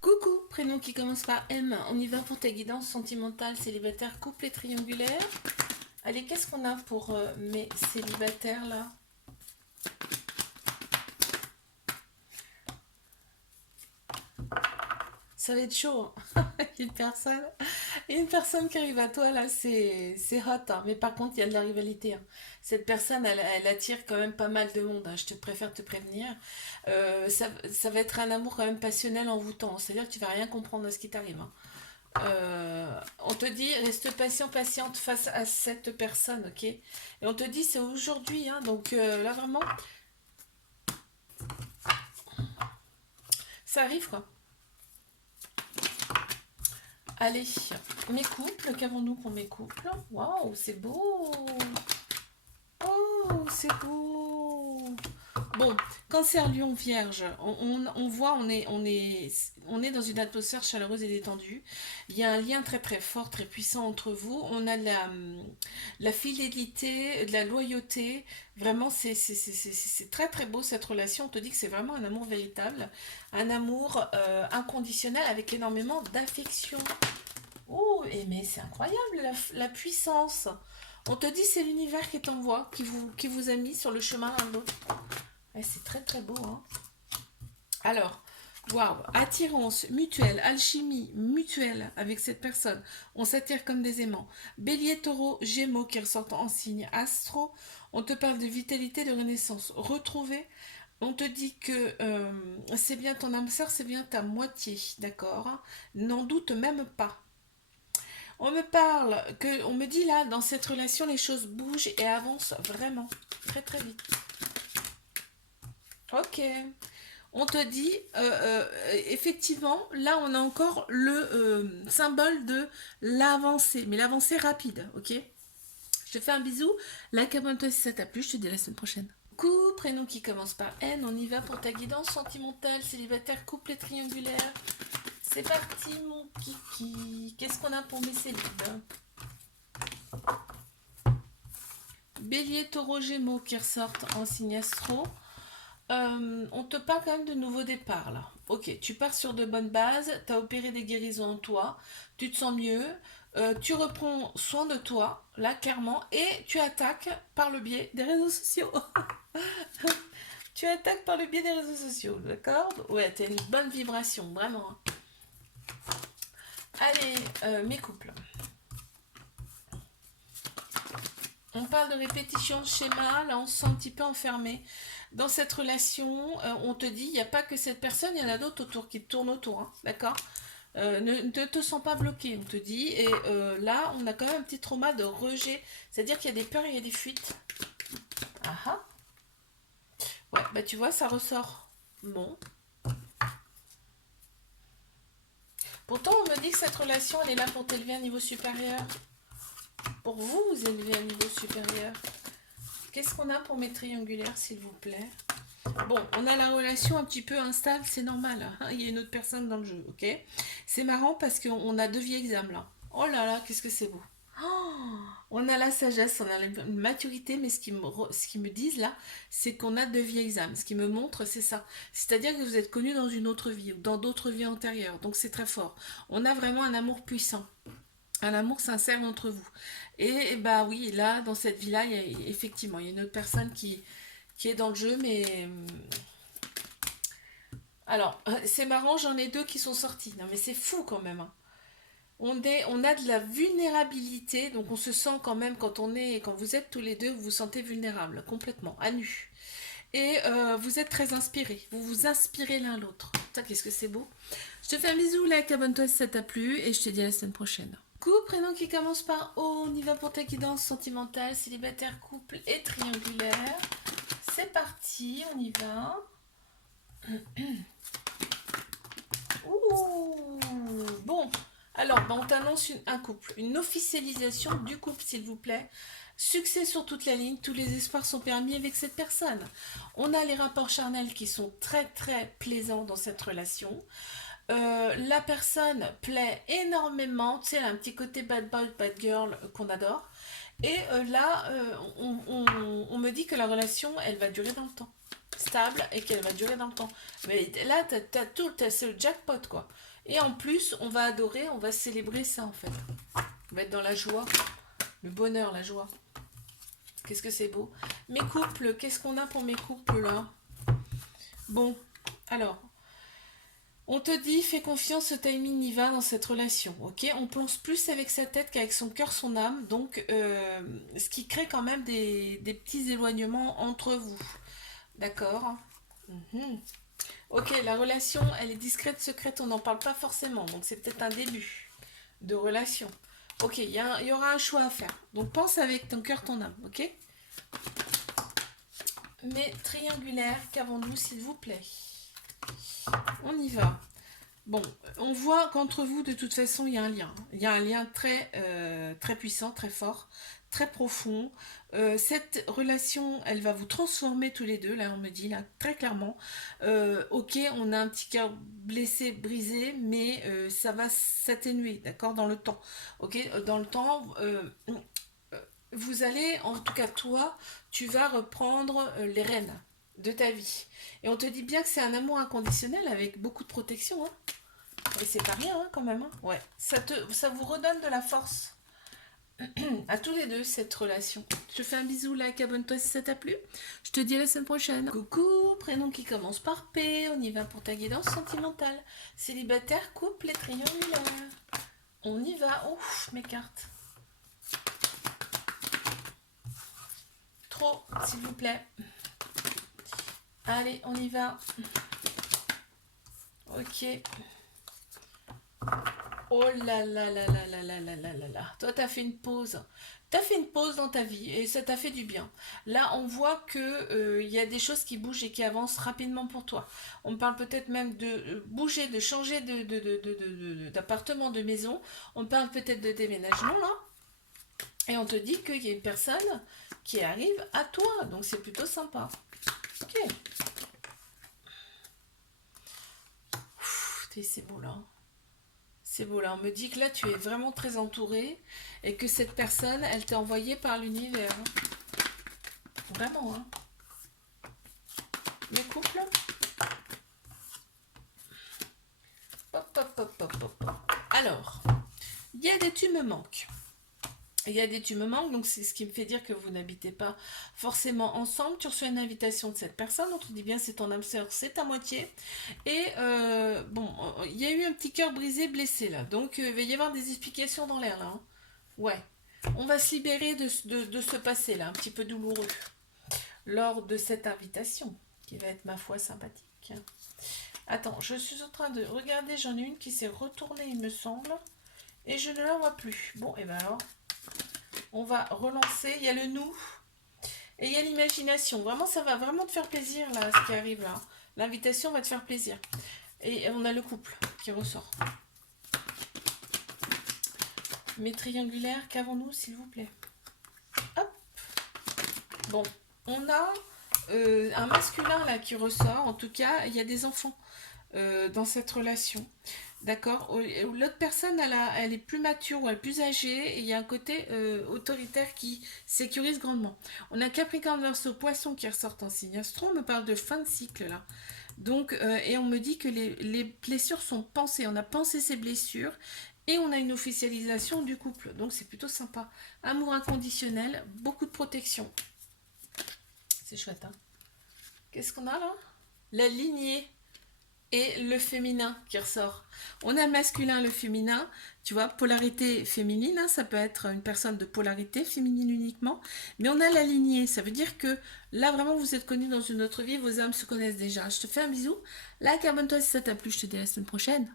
Coucou, prénom qui commence par M. On y va pour ta guidance sentimentale, célibataire, couple et triangulaire. Allez, qu'est-ce qu'on a pour mes célibataires là? Ça va être chaud, hein. Une personne qui arrive à toi là, c'est hot, hein. Mais par contre, il y a de la rivalité, hein. Cette personne, elle attire quand même pas mal de monde, hein. Je te préfère te prévenir. Ça va être un amour quand même passionnel, envoûtant. C'est-à-dire que tu vas rien comprendre à ce qui t'arrive, hein. On te dit, reste patient, patiente face à cette personne, ok? Et on te dit, c'est aujourd'hui, hein. Donc là, vraiment, ça arrive, quoi. Allez, mes couples, qu'avons-nous pour mes couples? Waouh, c'est beau! Oh, c'est beau! Bon, cancer, lion, vierge, on voit, on est dans une atmosphère chaleureuse et détendue. Il y a un lien très très fort, très puissant entre vous. On a la fidélité, de la loyauté. Vraiment, c'est très très beau cette relation. On te dit que c'est vraiment un amour véritable, un amour inconditionnel avec énormément d'affection. Oh, et mais c'est incroyable la puissance. On te dit c'est l'univers qui t'envoie, qui vous a mis sur le chemin l'un de l'autre. Ouais, c'est très très beau, hein. Alors, waouh, attirance mutuelle, alchimie mutuelle avec cette personne. On s'attire comme des aimants. Bélier, taureau, gémeaux qui ressortent en signe astro. On te parle de vitalité, de renaissance retrouvée. On te dit que c'est bien ton âme sœur, c'est bien ta moitié, d'accord? N'en doute même pas. On me parle que, on me dit là, dans cette relation, les choses bougent et avancent vraiment très très vite. Ok. On te dit, effectivement, là on a encore le symbole de l'avancée, mais l'avancée rapide, ok? Je te fais un bisou, like, abonne-toi si ça t'a plu, je te dis à la semaine prochaine. Coucou, prénom qui commence par N, on y va pour ta guidance sentimentale, célibataire, couple et triangulaire. C'est parti mon kiki, qu'est-ce qu'on a pour mes célibes? Bélier, taureau, gémeaux qui ressortent en signe astro. On te parle quand même de nouveaux départs là. Ok, tu pars sur de bonnes bases, tu as opéré des guérisons en toi, tu te sens mieux, tu reprends soin de toi, là clairement, et tu attaques par le biais des réseaux sociaux. Tu attaques par le biais des réseaux sociaux, d'accord? Ouais, t'as une bonne vibration, vraiment, hein. Allez, mes couples. On parle de répétition de schéma, là on se sent un petit peu enfermé. Dans cette relation, on te dit, il n'y a pas que cette personne, il y en a d'autres autour qui tournent autour, hein, d'accord? Ne te sens pas bloqué, on te dit. Et là, on a quand même un petit trauma de rejet. C'est-à-dire qu'il y a des peurs et il y a des fuites. Ah ah. Ouais, bah tu vois, ça ressort. Bon. Pourtant, on me dit que cette relation, elle est là pour t'élever à un niveau supérieur. Pour vous, vous élever à un niveau supérieur. Qu'est-ce qu'on a pour mes triangulaires, s'il vous plaît? Bon, on a la relation un petit peu instable, c'est normal, hein. Il y a une autre personne dans le jeu, ok? C'est marrant parce qu'on a deux vieilles examens là. Oh là là, qu'est-ce que c'est beau. Oh, on a la sagesse, on a la maturité, mais ce qu'ils me disent là, c'est qu'on a deux vies examens. Ce qui me montre, c'est ça. C'est-à-dire que vous êtes connus dans une autre vie, ou dans d'autres vies antérieures. Donc c'est très fort. On a vraiment un amour puissant, un amour sincère entre vous. Et bah oui, là, dans cette vie-là, effectivement, il y a une autre personne qui est dans le jeu, mais alors, c'est marrant, j'en ai deux qui sont sortis. Non, mais c'est fou quand même, hein. On a de la vulnérabilité, donc on se sent quand même quand vous êtes tous les deux, vous vous sentez vulnérable, complètement, à nu. Et vous êtes très inspirés, vous vous inspirez l'un l'autre. Ça, qu'est-ce que c'est beau. Je te fais un bisou, like, abonne-toi si ça t'a plu, et je te dis à la semaine prochaine. Couple, prénom qui commence par O, on y va pour ta guidance sentimentale, célibataire, couple et triangulaire. C'est parti, on y va. Ouh, bon, alors on t'annonce un couple, une officialisation du couple s'il vous plaît. Succès sur toute la ligne, tous les espoirs sont permis avec cette personne. On a les rapports charnels qui sont très très plaisants dans cette relation. La personne plaît énormément, tu sais, elle a un petit côté bad boy, bad girl qu'on adore. Et là, on me dit que la relation, elle va durer dans le temps. stable et qu'elle va durer dans le temps. Mais là, t'as ce jackpot, quoi. Et en plus, on va adorer, on va célébrer ça, en fait. On va être dans la joie, le bonheur, la joie. Qu'est-ce que c'est beau. Mes couples, qu'est-ce qu'on a pour mes couples, là? Bon, alors, on te dit, fais confiance, au timing y va dans cette relation, ok? On pense plus avec sa tête qu'avec son cœur, son âme, donc ce qui crée quand même des petits éloignements entre vous, d'accord? Mhm. Ok, la relation, elle est discrète, secrète, on n'en parle pas forcément, donc c'est peut-être un début de relation. Ok, il y aura un choix à faire, donc pense avec ton cœur, ton âme, ok? Mais triangulaire, qu'avons-nous, s'il vous plaît? On y va. Bon, on voit qu'entre vous, de toute façon, il y a un lien. Il y a un lien très puissant, très fort, très profond. Cette relation, elle va vous transformer tous les deux. Là, on me dit, là, très clairement. Ok, on a un petit cœur blessé, brisé, mais ça va s'atténuer, d'accord, dans le temps. Ok, dans le temps, vous allez, en tout cas toi, tu vas reprendre les rênes de ta vie. Et on te dit bien que c'est un amour inconditionnel avec beaucoup de protection, hein. Et c'est pas rien, hein, quand même, hein. Ouais, ça vous redonne de la force à tous les deux, cette relation. Je te fais un bisou, like, abonne-toi si ça t'a plu. Je te dis à la semaine prochaine. Coucou, prénom qui commence par P, on y va pour ta guidance sentimentale. Célibataire, couple et triangulaire. On y va. Ouf, mes cartes. Trop, s'il vous plaît. Allez, on y va. Ok. Oh là là là là là là là là là là. Toi, t'as fait une pause. T'as fait une pause dans ta vie et ça t'a fait du bien. Là, on voit que il y a des choses qui bougent et qui avancent rapidement pour toi. On parle peut-être même de bouger, de changer d'appartement, de maison. On parle peut-être de déménagement là. Et on te dit qu'il y a une personne qui arrive à toi. Donc c'est plutôt sympa. Ok. C'est beau là. C'est beau là. On me dit que là tu es vraiment très entouré et que cette personne, elle t'est envoyée par l'univers. Vraiment, hein. Mes couples. Hop, hop, hop, hop, hop. Alors, il y a des tu me manques. Il y a des tu me manques, donc c'est ce qui me fait dire que vous n'habitez pas forcément ensemble. Tu reçois une invitation de cette personne, on te dit bien c'est ton âme sœur, c'est ta moitié. Et bon, il y a eu un petit cœur brisé, blessé là. Donc il va y avoir des explications dans l'air là, hein. Ouais, on va se libérer de ce passé là, un petit peu douloureux, lors de cette invitation, qui va être ma foi sympathique. Attends, je suis en train de regarder, j'en ai une qui s'est retournée il me semble. Et je ne la vois plus. Bon, et ben alors... On va relancer, il y a le nous et il y a l'imagination. Vraiment, ça va vraiment te faire plaisir là, ce qui arrive là. L'invitation va te faire plaisir. Et on a le couple qui ressort. Mes triangulaires, qu'avons-nous s'il vous plaît? Hop. Bon, on a un masculin là qui ressort. En tout cas, il y a des enfants dans cette relation. D'accord. L'autre personne, elle est plus mature ou elle est plus âgée. Et il y a un côté autoritaire qui sécurise grandement. On a Capricorne Verseau Poisson qui ressortent en signe astro. On me parle de fin de cycle là. Donc, et on me dit que les blessures sont pensées. On a pensé ces blessures. Et on a une officialisation du couple. Donc c'est plutôt sympa. Amour inconditionnel. Beaucoup de protection. C'est chouette, hein. Qu'est-ce qu'on a là? La lignée. Et le féminin qui ressort. On a le masculin, le féminin, tu vois, polarité féminine, hein, ça peut être une personne de polarité féminine uniquement, mais on a la lignée, ça veut dire que là vraiment vous êtes connus dans une autre vie, vos âmes se connaissent déjà. Je te fais un bisou, like, abonne-toi si ça t'a plu, je te dis à la semaine prochaine.